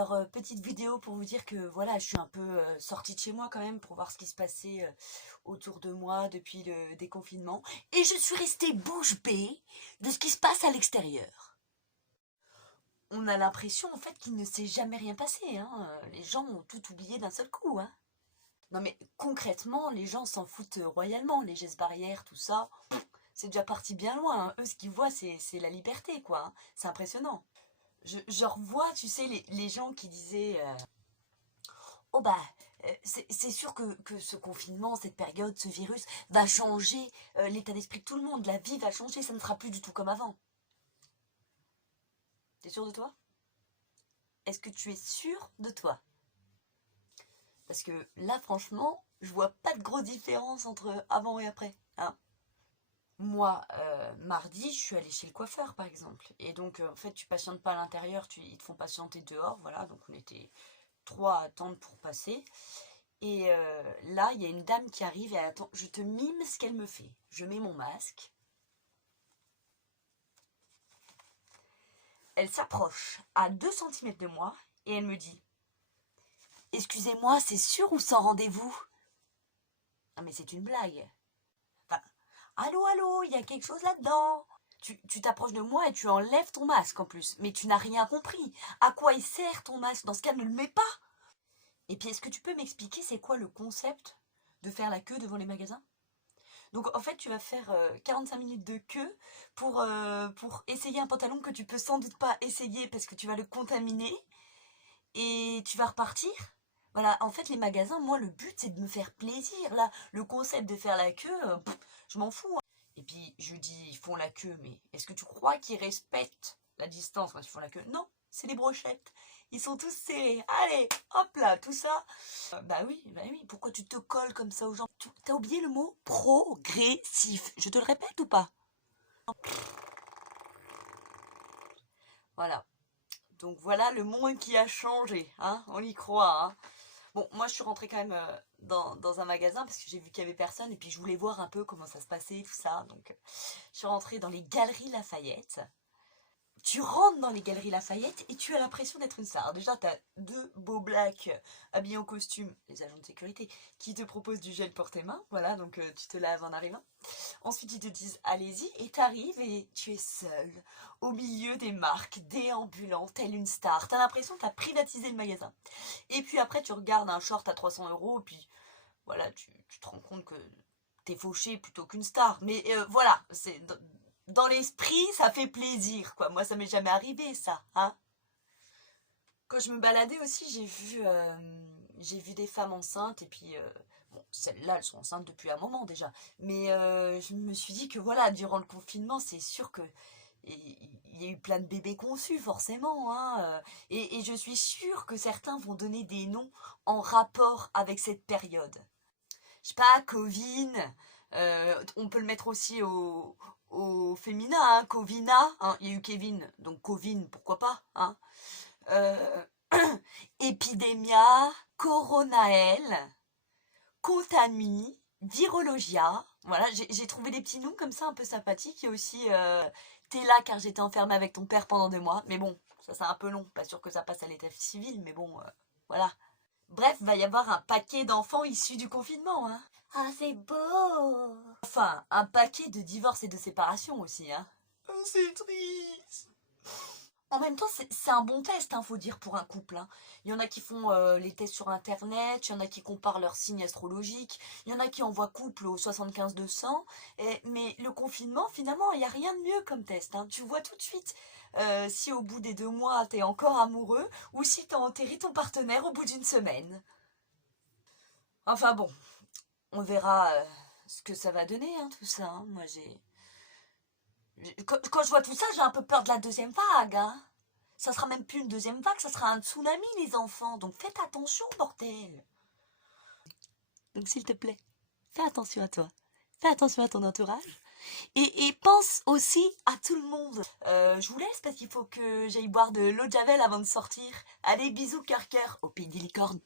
Alors, petite vidéo pour vous dire que voilà, je suis un peu sortie de chez moi quand même pour voir ce qui se passait autour de moi depuis le déconfinement. Et je suis restée bouche bée de ce qui se passe à l'extérieur. On a l'impression en fait qu'il ne s'est jamais rien passé, hein. Les gens ont tout oublié d'un seul coup, hein. Non mais concrètement, les gens s'en foutent royalement, les gestes barrières, tout ça. C'est déjà parti bien loin, hein. Eux, ce qu'ils voient, c'est la liberté, quoi, hein. C'est impressionnant. Je revois, tu sais, les gens qui disaient oh bah, c'est sûr que ce confinement, cette période, ce virus va changer l'état d'esprit de tout le monde. La vie va changer, ça ne sera plus du tout comme avant. T'es sûr de toi? Est-ce que tu es sûr de toi? Parce que là, franchement, je vois pas de grosse différence entre avant et après, hein. Moi, mardi, je suis allée chez le coiffeur, par exemple. Et donc, en fait, tu patientes pas à l'intérieur, ils te font patienter dehors, voilà. Donc, on était trois à attendre pour passer. Et là, il y a une dame qui arrive et elle attend. Je te mime ce qu'elle me fait. Je mets mon masque. Elle s'approche à 2 centimètres de moi et elle me dit « Excusez-moi, c'est sûr ou sans rendez-vous ?» Ah mais c'est une blague. Enfin, allô, allô, il y a quelque chose là-dedans. Tu t'approches de moi et tu enlèves ton masque en plus. Mais tu n'as rien compris. À quoi il sert ton masque? Dans ce cas, ne le mets pas. Et puis, est-ce que tu peux m'expliquer c'est quoi le concept de faire la queue devant les magasins? Donc en fait, tu vas faire 45 minutes de queue pour essayer un pantalon que tu peux sans doute pas essayer parce que tu vas le contaminer et tu vas repartir. Voilà, en fait, les magasins, moi, le but, c'est de me faire plaisir. Là, le concept de faire la queue, je m'en fous, hein. Et puis, je dis, ils font la queue, mais est-ce que tu crois qu'ils respectent la distance quand ils font la queue? Non, c'est des brochettes. Ils sont tous serrés. Allez, hop là, tout ça. Bah oui, pourquoi tu te colles comme ça aux gens? T'as oublié le mot progressif. Je te le répète ou pas? Voilà. Donc voilà le monde qui a changé, hein, on y croit, hein. Bon, moi je suis rentrée quand même dans un magasin parce que j'ai vu qu'il y avait personne et puis je voulais voir un peu comment ça se passait, tout ça. Donc je suis rentrée dans les Galeries Lafayette. Tu rentres dans les Galeries Lafayette et tu as l'impression d'être une star. Déjà, tu as deux beaux blacks habillés en costume, les agents de sécurité, qui te proposent du gel pour tes mains. Voilà, donc tu te laves en arrivant. Ensuite, ils te disent allez-y et t'arrives et tu es seule au milieu des marques, déambulant, telle une star. T'as l'impression que t'as privatisé le magasin. Et puis après, tu regardes un short à 300 € et puis voilà, tu te rends compte que t'es fauché plutôt qu'une star. Mais voilà, c'est dans l'esprit, ça fait plaisir, quoi. Moi, ça m'est jamais arrivé, ça, hein. Quand je me baladais aussi, j'ai vu des femmes enceintes et puis bon, celles-là, elles sont enceintes depuis un moment déjà. Mais je me suis dit que voilà, durant le confinement, c'est sûr que il y a eu plein de bébés conçus, forcément, hein. Et je suis sûre que certains vont donner des noms en rapport avec cette période. Je sais pas, Covine, on peut le mettre aussi au féminin, hein, Covina, hein. Il y a eu Kevin, donc Covine, pourquoi pas, hein. Euh, Epidemia, Coronael, Contami, Virologia. Voilà, j'ai trouvé des petits noms comme ça un peu sympathiques. Il y a aussi T'es là car j'étais enfermée avec ton père pendant 2 mois. Mais bon, ça c'est un peu long. Pas sûr que ça passe à l'état civil, mais bon, voilà. Bref, va y avoir un paquet d'enfants issus du confinement, hein. Ah, c'est beau. Enfin, un paquet de divorces et de séparations aussi, hein. C'est triste. En même temps, c'est un bon test, hein, faut dire, pour un couple, hein. Il y en a qui font les tests sur Internet, il y en a qui comparent leurs signes astrologiques, il y en a qui envoient couple au 75-200. Mais le confinement, finalement, il n'y a rien de mieux comme test, hein. Tu vois tout de suite si au bout des 2 mois, t'es encore amoureux ou si t'as enterré ton partenaire au bout d'une semaine. Enfin bon, on verra ce que ça va donner, hein, tout ça, hein. Moi, quand je vois tout ça, j'ai un peu peur de la deuxième vague, hein. Ça sera même plus une deuxième vague, ça sera un tsunami, les enfants. Donc faites attention, bordel. Donc s'il te plaît, fais attention à toi. Fais attention à ton entourage. Et pense aussi à tout le monde. Je vous laisse parce qu'il faut que j'aille boire de l'eau de Javel avant de sortir. Allez, bisous, cœur, cœur, au pays des licornes.